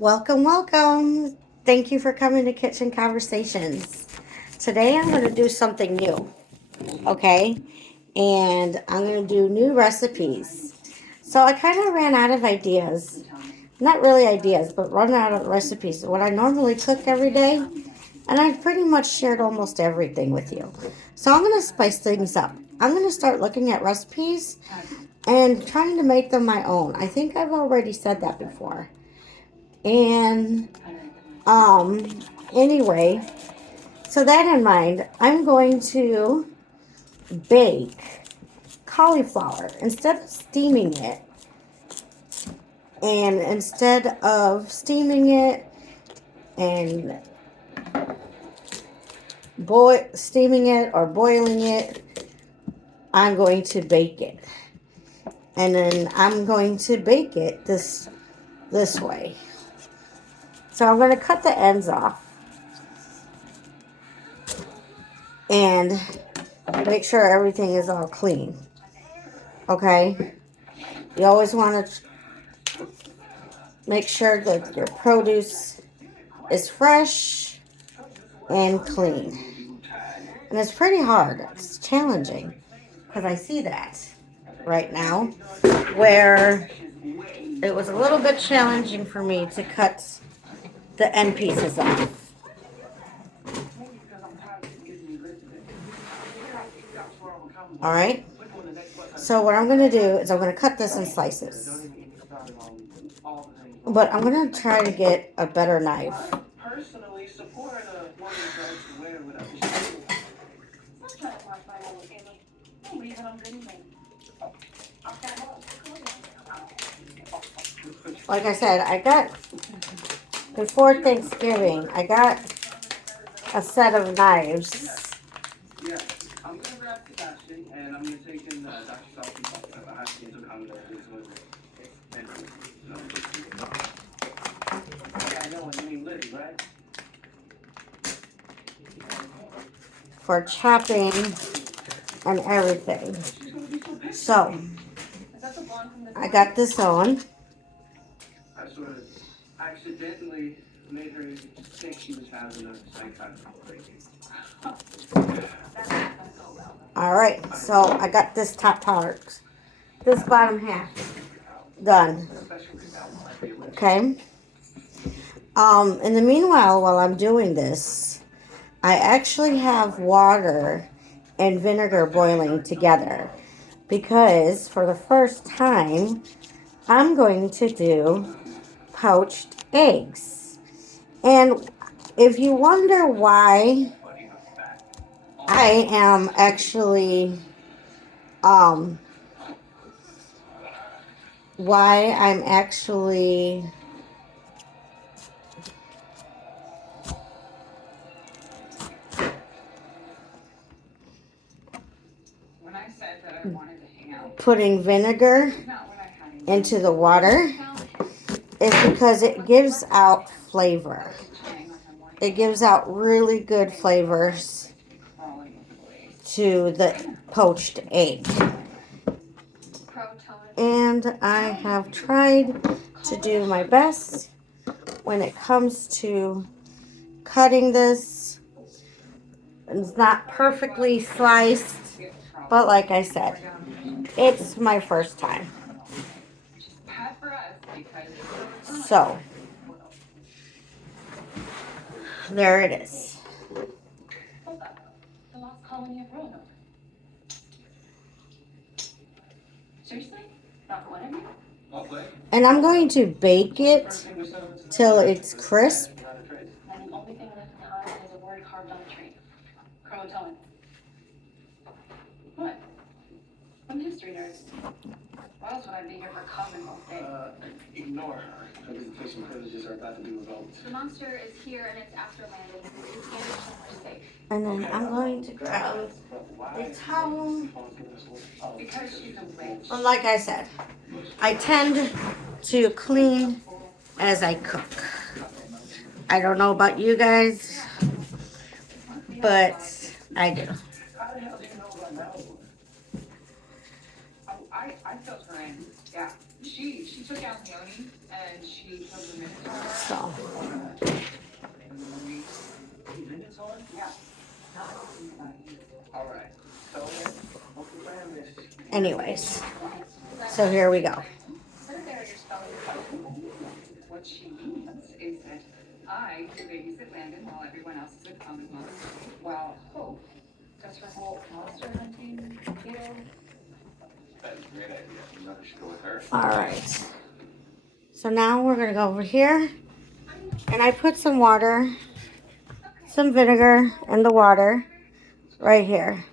Welcome, welcome. Thank you for coming to Kitchen Conversations. Today I'm going to do something new, okay? And I'm going to do new recipes. So I kind of ran out of ideas. Not really ideas, but run out of recipes. What I normally cook every day, and I've pretty much shared almost everything with you. So I'm going to spice things up. I'm going to start looking at recipes and trying to make them my own. I think I've already said that before. And um anyway, so that in mind, I'm going to bake cauliflower instead of steaming it. And instead of steaming it and steaming it or boiling it, I'm going to bake it. And then I'm going to bake it this way. So I'm going to cut the ends off and make sure everything is all clean. Okay? You always want to make sure that your produce is fresh and clean. And it's pretty hard. It's challenging because I see that right now where it was a little bit challenging for me to cut the end pieces off. All right. So what I'm going to do is I'm going to cut this in slices. But I'm going to try to get a better knife. Like I said, before Thanksgiving, I got a set of knives. Yeah, I'm going to grab Sebastian and I'm going to take in Dr. Sauteed because I have to accommodate this one. Yeah, I know, you mean Liddy, right? For chopping and everything. So, I got this on. I sort of accidentally made her think she was having a psychotic break. All right, so I got this top part, this bottom half done. Okay. In the meanwhile, while I'm doing this, I actually have water and vinegar boiling together because for the first time, I'm going to do poached eggs. And if you wonder why I am actually why I'm actually putting vinegar into the water is because it gives out flavor. It gives out really good flavors to the poached egg. And I have tried to do my best when it comes to cutting this. It's not perfectly sliced, but like I said, it's my first time. So, there it is. And I'm going to bake it till it's crisp. What? I'm a history nerd. Why else would I be here for Commonwealth Day? Ignore her. Her visitation privileges are about to be revoked. The monster is here and it's after landing. You can't be somewhere safe. And then I'm going to grab a towel. Because she's a witch. Well, like I said, I tend to clean as I cook. I don't know about you guys, but I do. I felt her in. Yeah. She took out Leonie and she So. Anyways, so here we go. What she means is that I babysit Landon while everyone else is with Mom and Mom, while Hope does her whole monster hunting deal. That's a great idea. You know, should go with her. All right. So now we're gonna go over here, and I put some water, some vinegar in the water right here.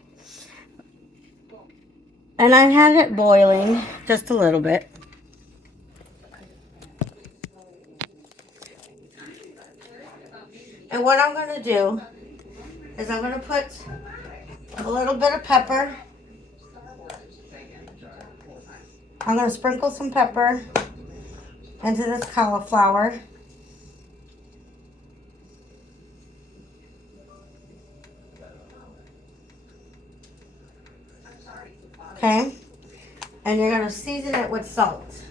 And I had it boiling just a little bit. And what I'm going to do is I'm going to put a little bit of pepper. I'm going to sprinkle some pepper into this cauliflower. Okay? And you're going to season it with salt.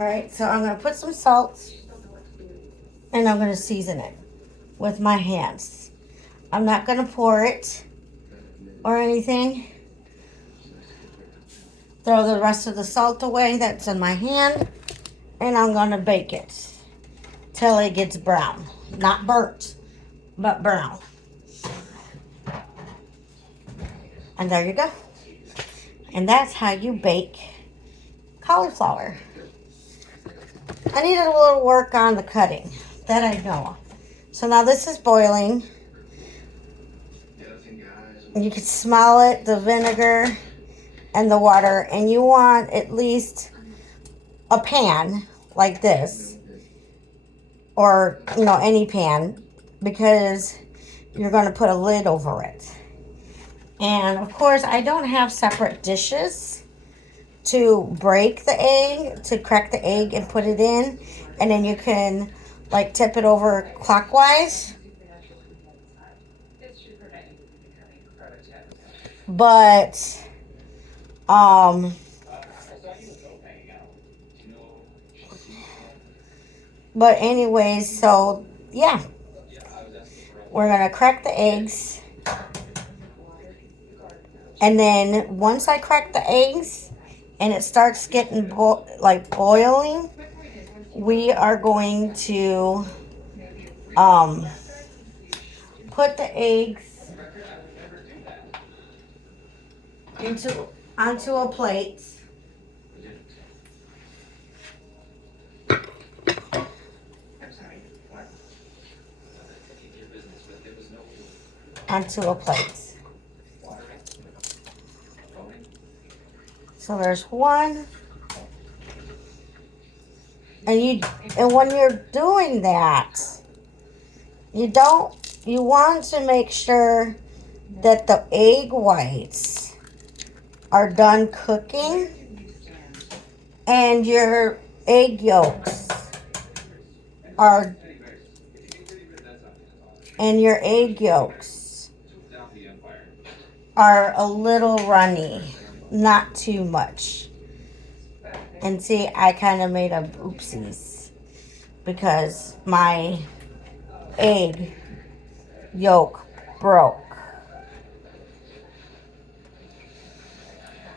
All right, so I'm going to put some salt and I'm going to season it with my hands. I'm not going to pour it or anything. Throw the rest of the salt away that's in my hand, and I'm going to bake it till it gets brown. Not burnt, but brown. And there you go. And that's how you bake cauliflower. I needed a little work on the cutting, that I know. So now this is boiling. You can smell it, the vinegar and the water. And you want at least a pan like this. Or, you know, any pan. Because you're going to put a lid over it. And, of course, I don't have separate dishes to break the egg, to crack the egg and put it in. And then you can, like, tip it over clockwise. But, anyways, so, yeah. We're going to crack the eggs. And then once I crack the eggs and it starts getting boiling, we are going to put the eggs onto a plate. Onto a plate. So there's one. And when you're doing that, you want to make sure that the egg whites are done cooking and your egg yolks are a little runny, not too much. And see, I kind of made a oopsies because my egg yolk broke.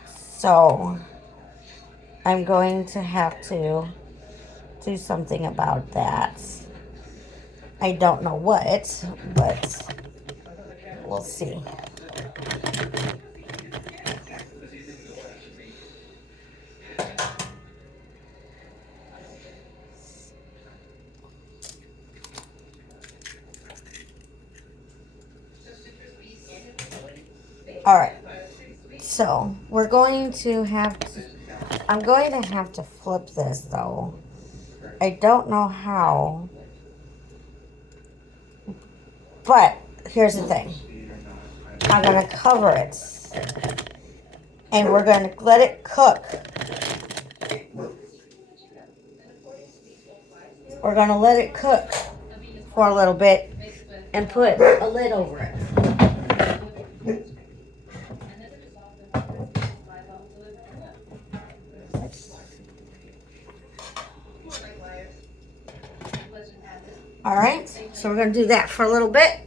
So I'm going to have to do something about that. I don't know what, but we'll see. All right. So we're going to I'm going to have to flip this though. I don't know how. But here's the thing. I'm going to cover it. And we're going to let it cook. We're going to let it cook for a little bit and put a lid over it. All right, so we're going to do that for a little bit.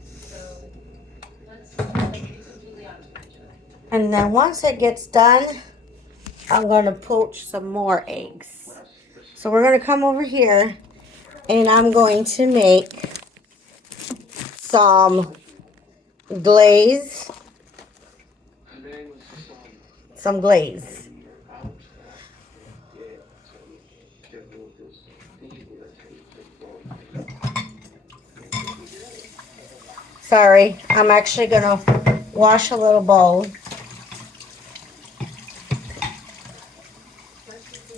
And then once it gets done, I'm going to poach some more eggs. So we're going to come over here and I'm going to make some glaze. Some glaze. Sorry, I'm actually going to wash a little bowl.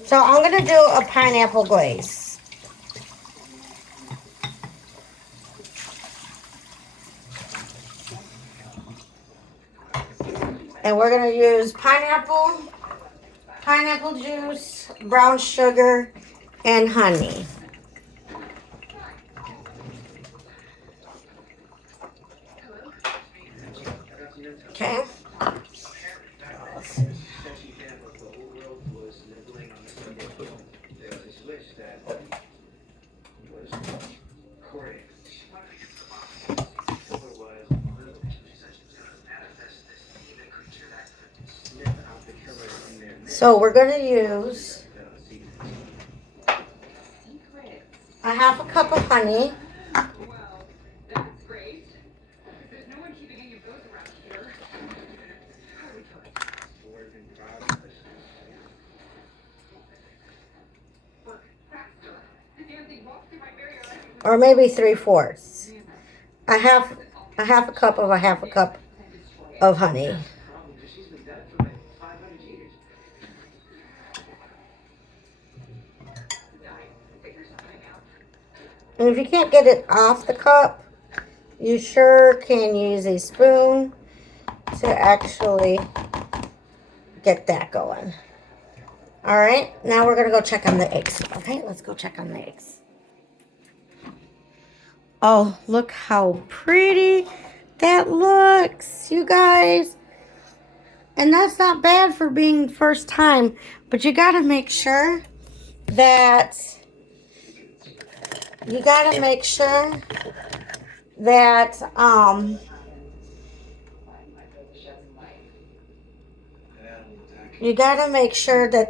So I'm going to do a pineapple glaze. And we're going to use pineapple juice, brown sugar, and honey. Okay. So we're going to use a half a cup of honey. Or maybe 3/4. A half a cup of a half a cup of honey. And if you can't get it off the cup, you sure can use a spoon to actually get that going. All right, now we're going to go check on the eggs. Okay, let's go check on the eggs. Oh, look how pretty that looks, you guys. And that's not bad for being first time, but you got to make sure that you got to make sure that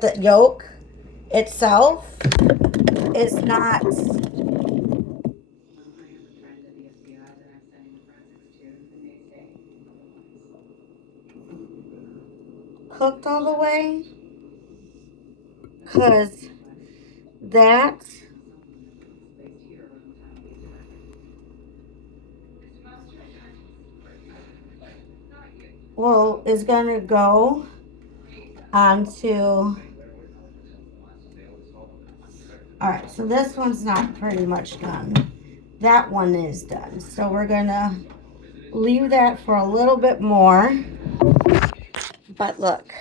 the yolk itself is not cooked all the way, because that is going to go onto. All right, so this one's not pretty much done. That one is done. So we're going to leave that for a little bit more. But look,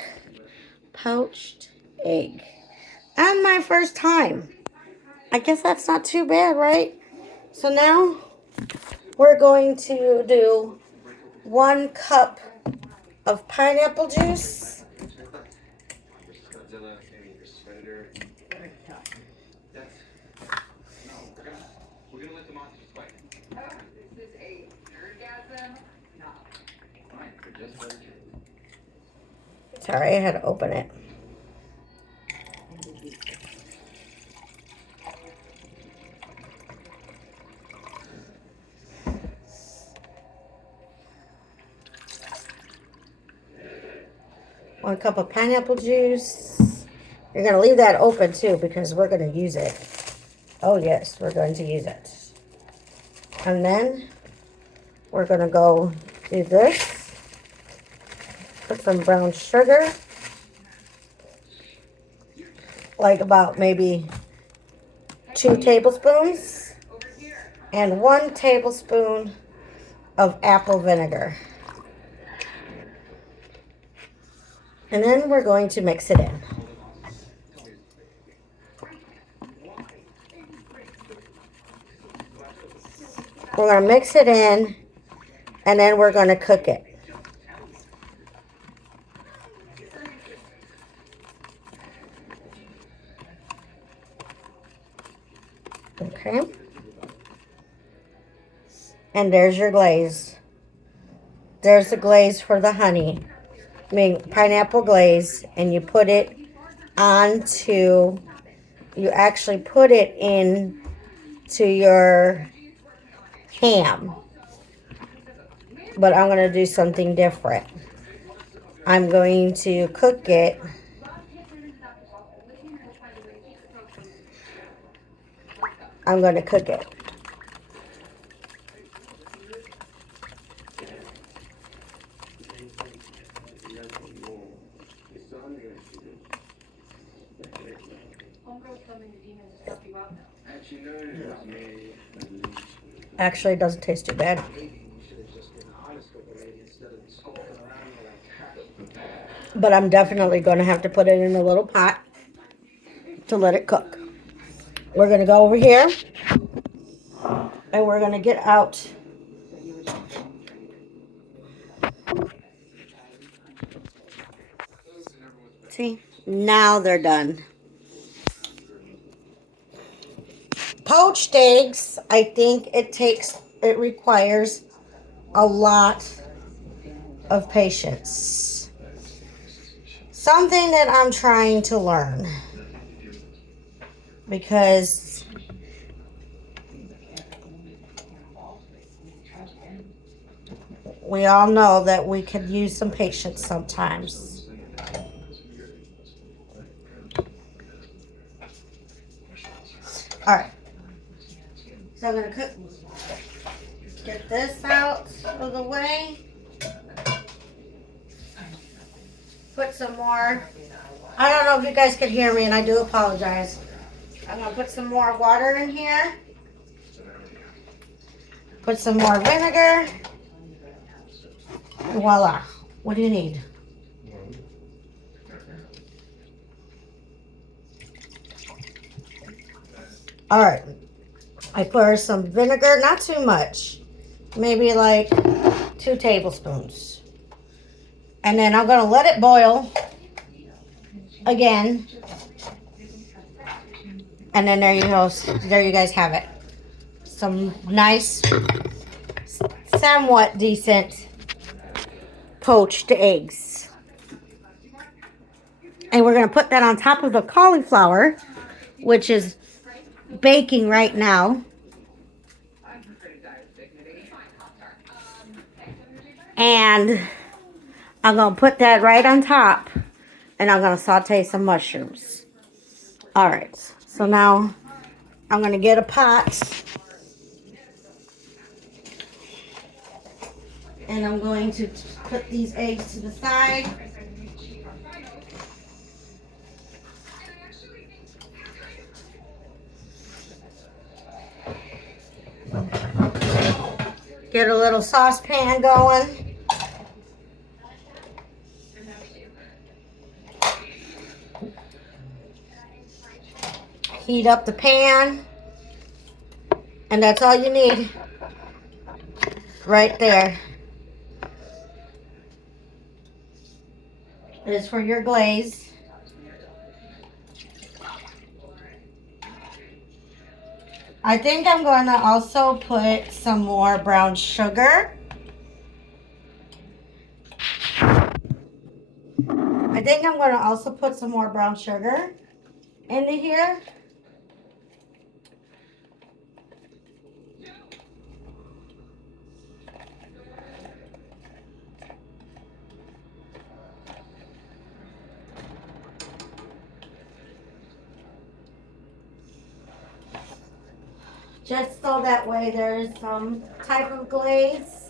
poached egg. And my first time. I guess that's not too bad, right? So now we're going to do 1 cup of pineapple juice. Sorry, I had to open it. One cup of pineapple juice. You're going to leave that open too because we're going to use it. Oh yes, we're going to use it. And then we're going to go do this. Put some brown sugar. Like about maybe 2 tablespoons. And 1 tablespoon of apple vinegar. And then we're going to mix it in. We're going to mix it in, and then we're going to cook it. Okay. And there's your glaze. There's the glaze for the honey. I mean, pineapple glaze. And you put it onto, you actually put it in to your ham. But I'm going to do something different. I'm going to cook it. I'm going to cook it. Actually, it doesn't taste too bad. But I'm definitely going to have to put it in a little pot to let it cook. We're going to go over here and we're going to get out see, now they're done. Poached eggs, I think it requires a lot of patience. Something that I'm trying to learn. Because we all know that we could use some patience sometimes. Alright. So I'm going to get this out of the way. Put some more. I don't know if you guys could hear me, and I do apologize. I'm going to put some more water in here. Put some more vinegar. And voila. What do you need? Alright. I pour some vinegar, not too much. Maybe like 2 tablespoons. And then I'm going to let it boil again. And then there you go. There you guys have it. Some nice, somewhat decent poached eggs. And we're going to put that on top of the cauliflower, which is baking right now. And I'm going to put that right on top. And I'm going to saute some mushrooms. Alright. So now I'm going to get a pot. And I'm going to put these eggs to the side. Get a little saucepan going. Heat up the pan. And that's all you need. Right there. Is for your glaze. I think I'm going to also put some more brown sugar. I think I'm going to also put some more brown sugar into here. Just so that way there's some type of glaze.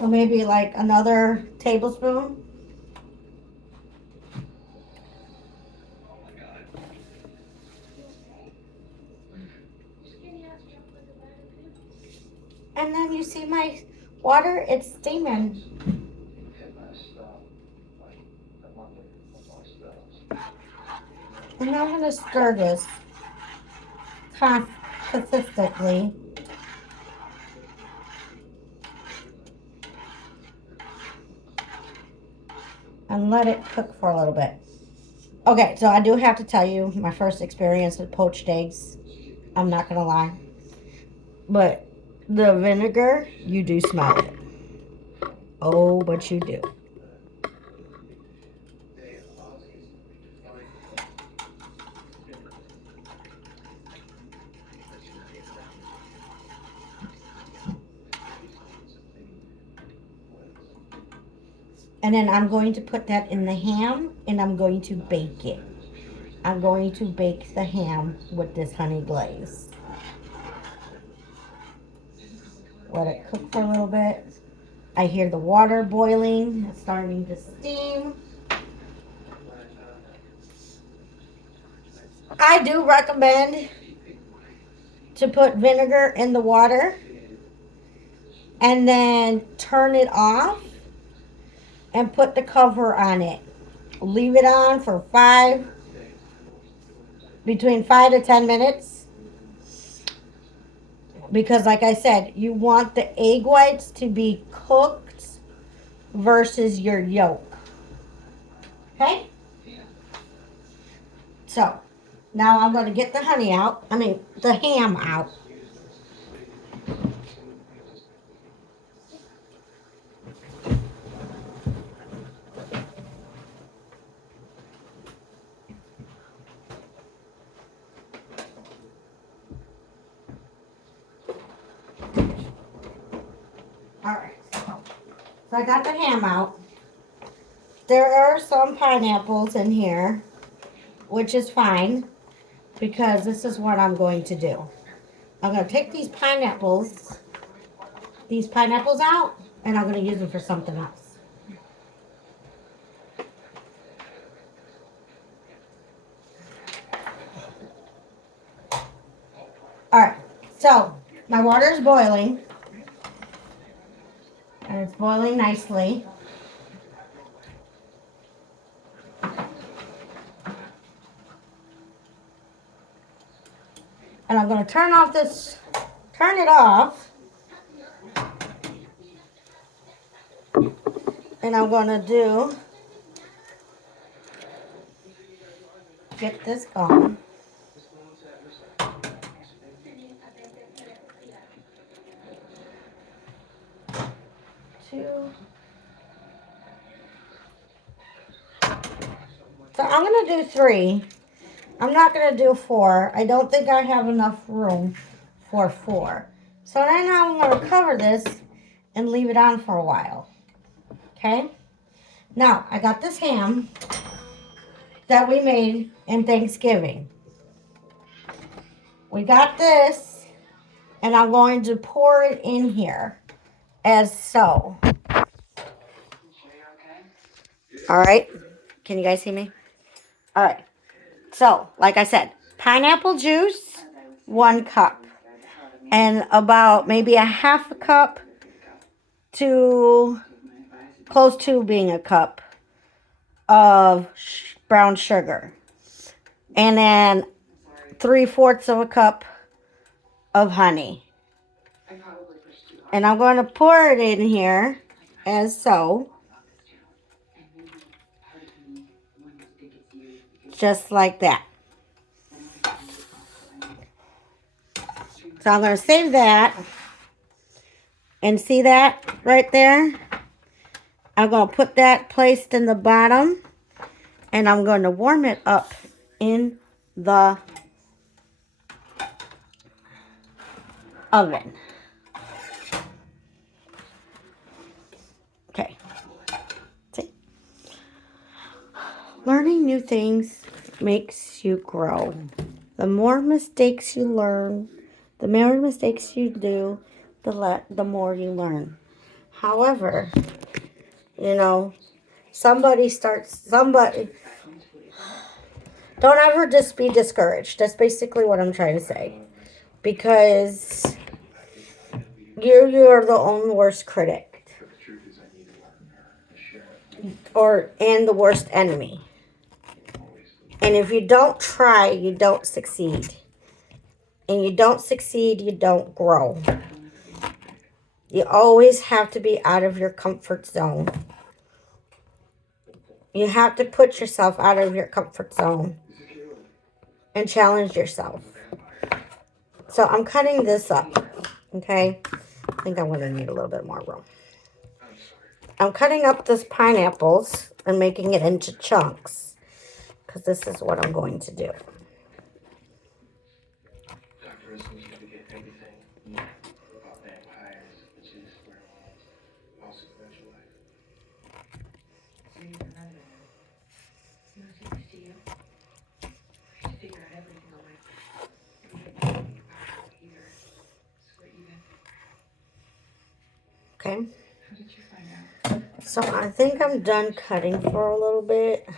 Or maybe like another tablespoon. And then you see my water, it's steaming. And I'm going to stir this consistently. And let it cook for a little bit. Okay, so I do have to tell you my first experience with poached eggs. I'm not going to lie. But the vinegar, you do smell it. Oh, but you do. And then I'm going to put that in the ham and I'm going to bake it. I'm going to bake the ham with this honey glaze. Let it cook for a little bit. I hear the water boiling. It's starting to steam. I do recommend to put vinegar in the water and then turn it off and put the cover on it. Leave it on for between 5 to 10 minutes. Because like I said, you want the egg whites to be cooked versus your yolk. Okay? So, now I'm going to get the honey out. The ham out. Alright. So I got the ham out. There are some pineapples in here, which is fine, because this is what I'm going to do. I'm going to take these pineapples out, and I'm going to use them for something else. Alright, so my water is boiling, and it's boiling nicely. And I'm going to turn it off. And I'm going to get this going. So I'm going to do 3. I'm not going to do 4. I don't think I have enough room for 4. So then I'm going to cover this and leave it on for a while. Okay? Now, I got this ham that we made in Thanksgiving. We got this, and I'm going to pour it in here as so. All right? Can you guys see me? All right. So, like I said, pineapple juice, 1 cup. And about maybe a half a cup to close to being a cup of brown sugar. And then 3/4 of a cup of honey. And I'm going to pour it in here as so. Just like that. So I'm going to save that. And see that right there? I'm going to put that placed in the bottom. And I'm going to warm it up in the oven. Okay. See? Learning new things makes you grow. The more mistakes you learn, the more mistakes you do, the more you learn. However, somebody. Don't ever just be discouraged. That's basically what I'm trying to say. Because You're the own worst critic, and the worst enemy. And if you don't try, you don't succeed. And you don't succeed, you don't grow. You always have to be out of your comfort zone. You have to put yourself out of your comfort zone and challenge yourself. So I'm cutting this up, okay? I think I'm going to need a little bit more room. I'm cutting up this pineapples and making it into chunks because this is what I'm going to do. Okay. So I think I'm done cutting for a little bit.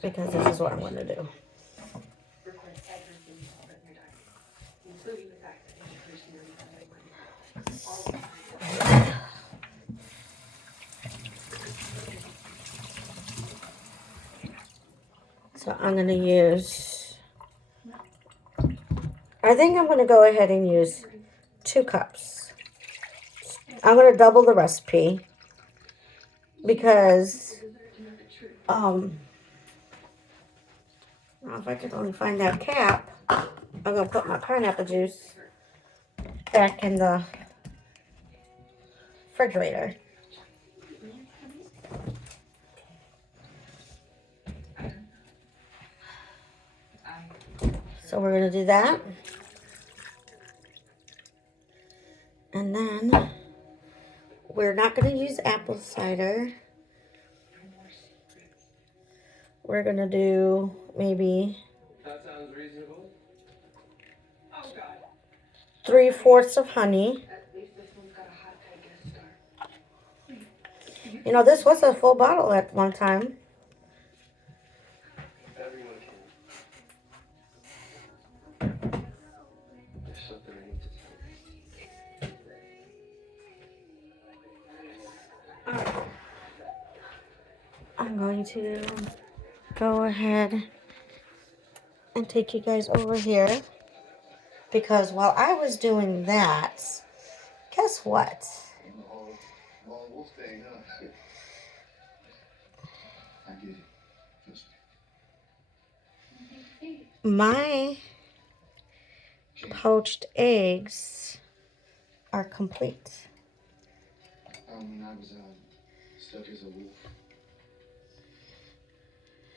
Because this is what I'm going to do. So I'm going to use, I think I'm going to go ahead and use 2 cups. I'm going to double the recipe because, if I could only find that cap, I'm going to put my pineapple juice back in the refrigerator. So we're going to do that. And then we're not going to use apple cider. We're going to do maybe 3/4 of honey. You know, this was a full bottle at one time. I'm going to go ahead and take you guys over here because while I was doing that, guess what? My poached eggs are complete. When I was stuck as a wolf,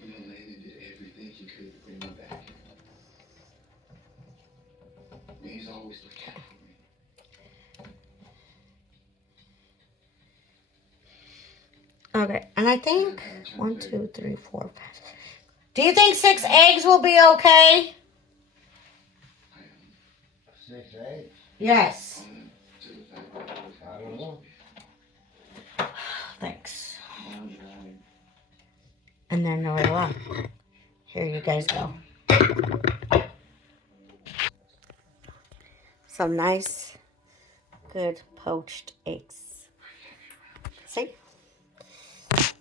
Landon did everything he could to bring me back. He's always looked out for me. Okay, and I think 1, 2, 3, 4, 5. Do you think 6 eggs will be okay? 6 eggs? Yes. I don't know. Thanks. And then voila. Here you guys go. Some nice, good poached eggs. See?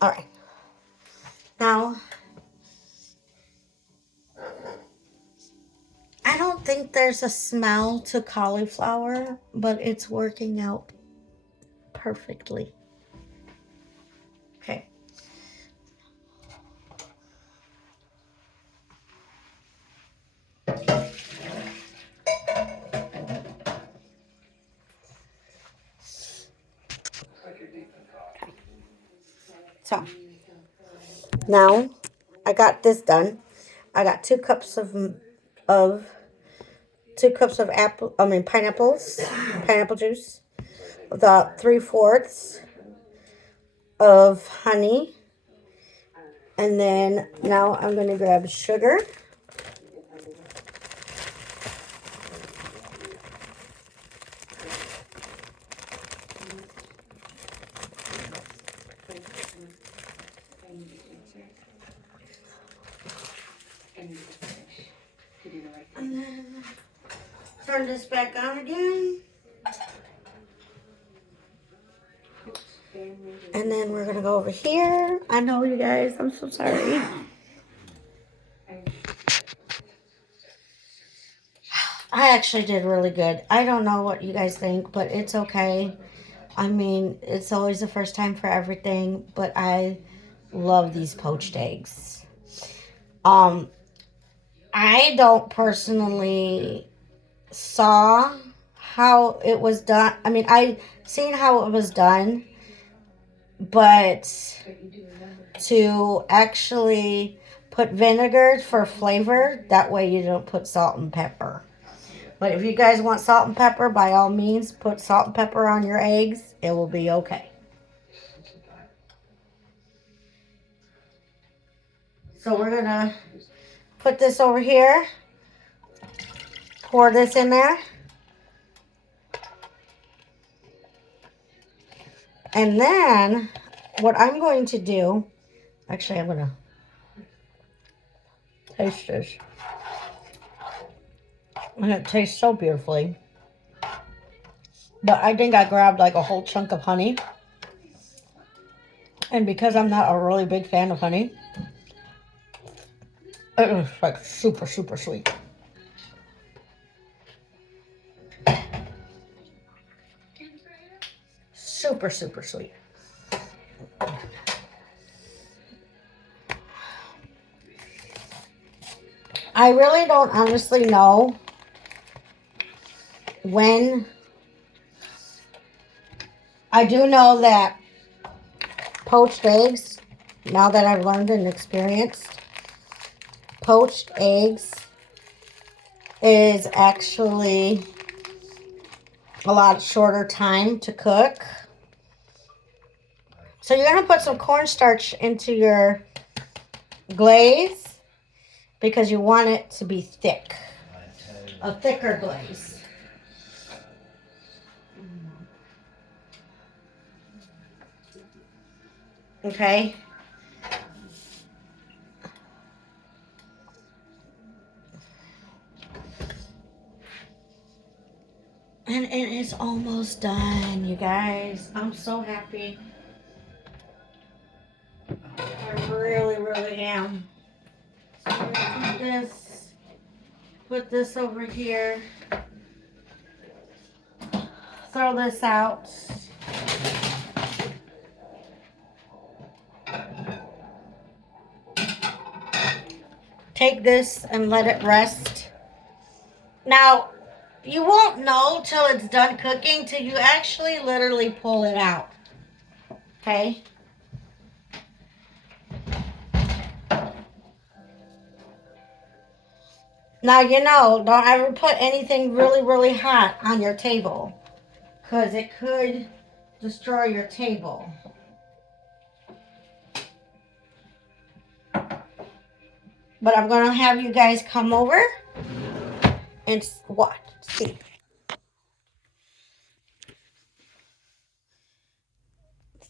All right. Now, I don't think there's a smell to cauliflower, but it's working out perfectly. Okay. So, now I got this done. I got 2 cups of pineapple juice, the 3/4 of honey, and then now I'm going to grab sugar. And then turn this back on again. And then we're gonna go over here. I know, you guys, I'm so sorry. I actually did really good. I don't know what you guys think, but it's okay. I mean, it's always the first time for everything, but I love these poached eggs. Um, I don't personally saw how it was done. I mean, I seen how it was done, but to actually put vinegar for flavor, that way you don't put salt and pepper. But if you guys want salt and pepper, by all means, put salt and pepper on your eggs. It will be okay. So we're going to put this over here. Pour this in there. And then what I'm going to do, actually I'm going to taste this. And it tastes so beautifully. But I think I grabbed like a whole chunk of honey. And because I'm not a really big fan of honey, it was like super, super sweet. Super, super sweet. I really don't honestly know when. I do know that poached eggs, now that I've learned and experienced, poached eggs is actually a lot shorter time to cook. So you're going to put some cornstarch into your glaze because you want it to be thick, a thicker glaze. Okay. And it is almost done, you guys. I'm so happy. I really, really am. So I'm gonna take this, put this over here, throw this out. Take this and let it rest. Now, you won't know till it's done cooking till you actually literally pull it out. Okay? Now, you know, don't ever put anything really, really hot on your table because it could destroy your table. But I'm going to have you guys come over and what? See.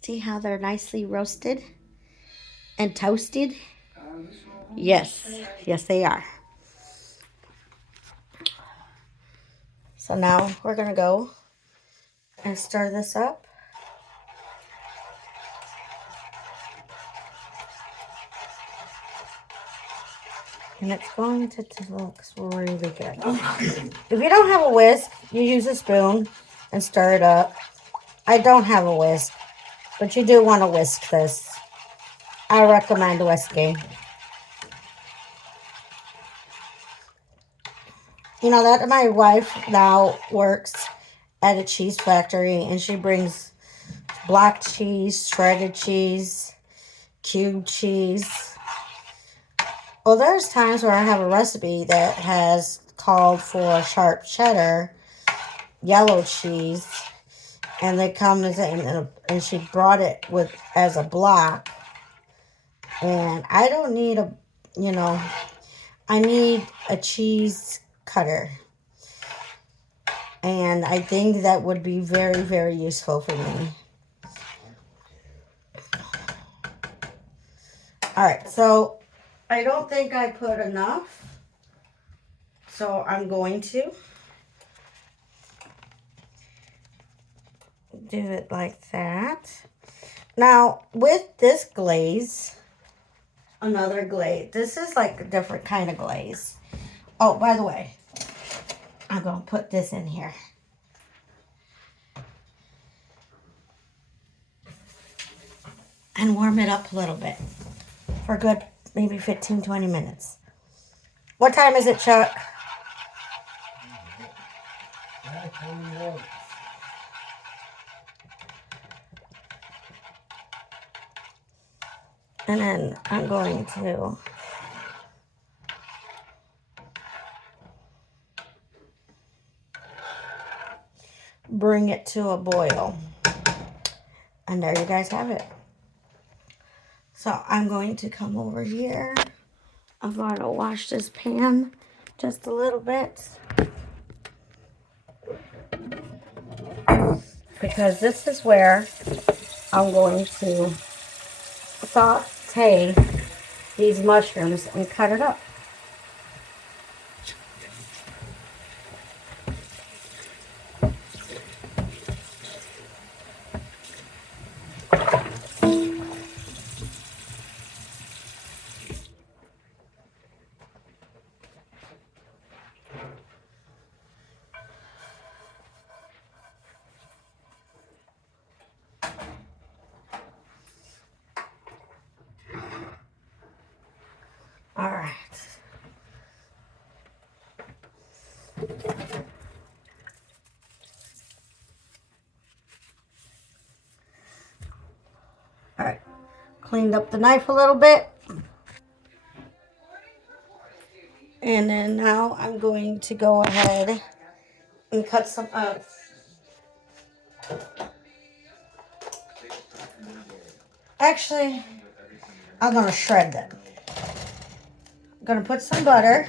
See how they're nicely roasted and toasted? Yes. Yes, they are. So now we're going to go and stir this up. And it's going to look really good. If you don't have a whisk, you use a spoon and stir it up. I don't have a whisk, but you do want to whisk this. I recommend whisking. You know that my wife now works at a cheese factory, and she brings block cheese, shredded cheese, cube cheese. Well, there's times where I have a recipe that has called for sharp cheddar, yellow cheese, and they come and she brought it with as a block. And I don't need I need a cheese cutter. And I think that would be very, very useful for me. All right, so I don't think I put enough. So I'm going to do it like that. Now, with this glaze, another glaze, this is like a different kind of glaze. Oh, by the way, I'm going to put this in here. And warm it up a little bit for a good maybe 15-20 minutes. What time is it, Chuck? And then I'm going to bring it to a boil. And there you guys have it. So I'm going to come over here. I'm going to wash this pan just a little bit. Because this is where I'm going to saute these mushrooms and cut it up. All right. All right. Cleaned up the knife a little bit. And then now I'm going to go ahead and cut some up. Actually, I'm going to shred them. I'm going to put some butter.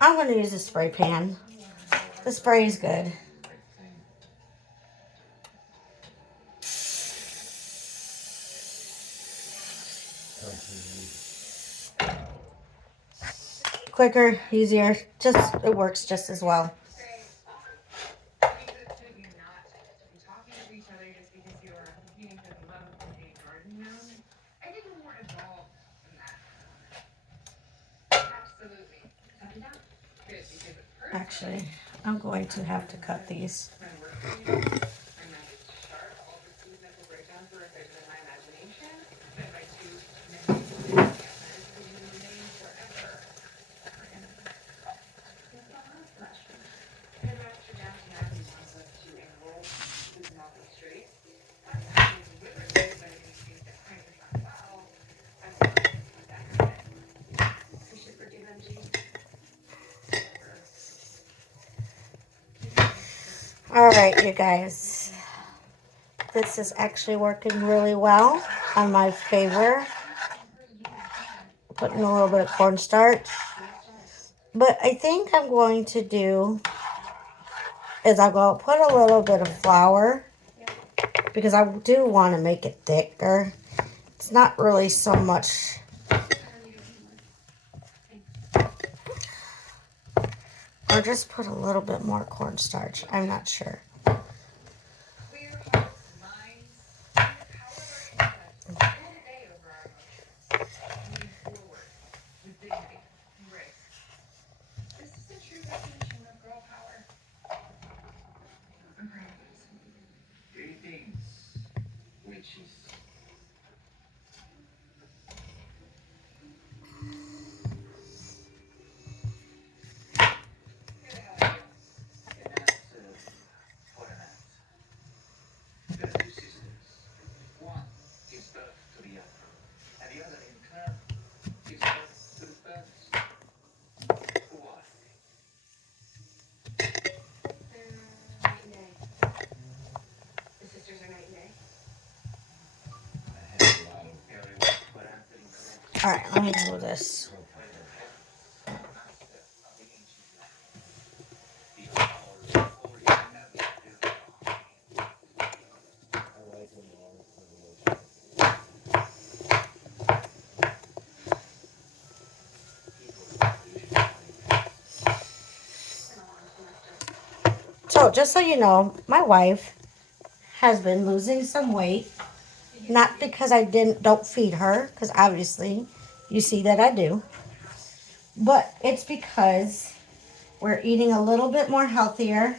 I'm going to use a spray pan. The spray is good. Quicker, easier, just it works just as well. Actually, I'm going to have to cut these. All right, you guys. This is actually working really well on my favor. Putting a little bit of cornstarch. But I think I'm going to do is I'm going to put a little bit of flour because I do want to make it thicker. It's not really so much. Or just put a little bit more cornstarch. I'm not sure. All right, let me do this. So, just so you know, my wife has been losing some weight. Not because I don't feed her, because obviously you see that I do. But it's because we're eating a little bit more healthier.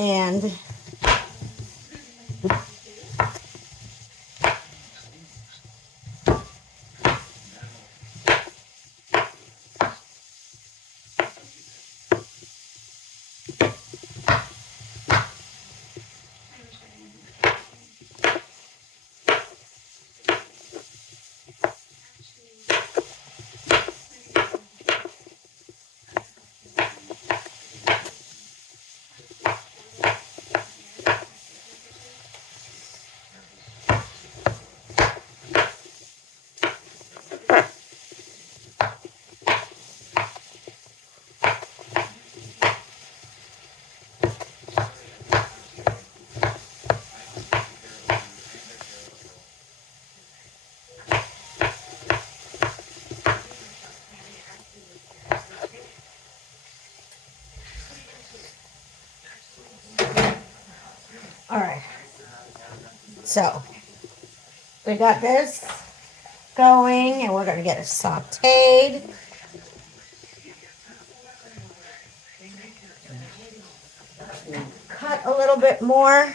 And all right, so we got this going, and we're going to get it sauteed. Cut a little bit more.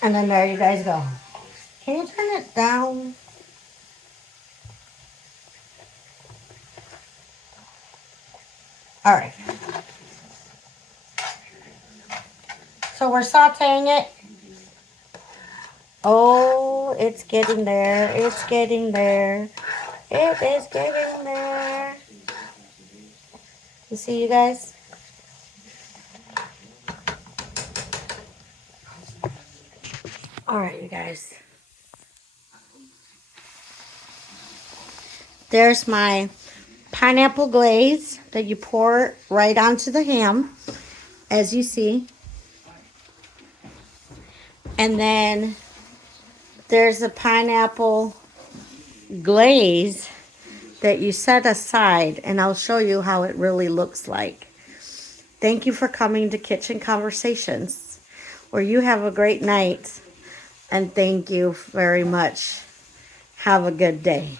And then there you guys go. Can you turn it down? All right. So we're sauteing it. Oh, it's getting there. It's getting there. It is getting there. You see, you guys? All right, you guys. There's my pineapple glaze that you pour right onto the ham, as you see. And then there's the pineapple glaze that you set aside, and I'll show you how it really looks like. Thank you for coming to Kitchen Conversations, where you have a great night, and thank you very much. Have a good day.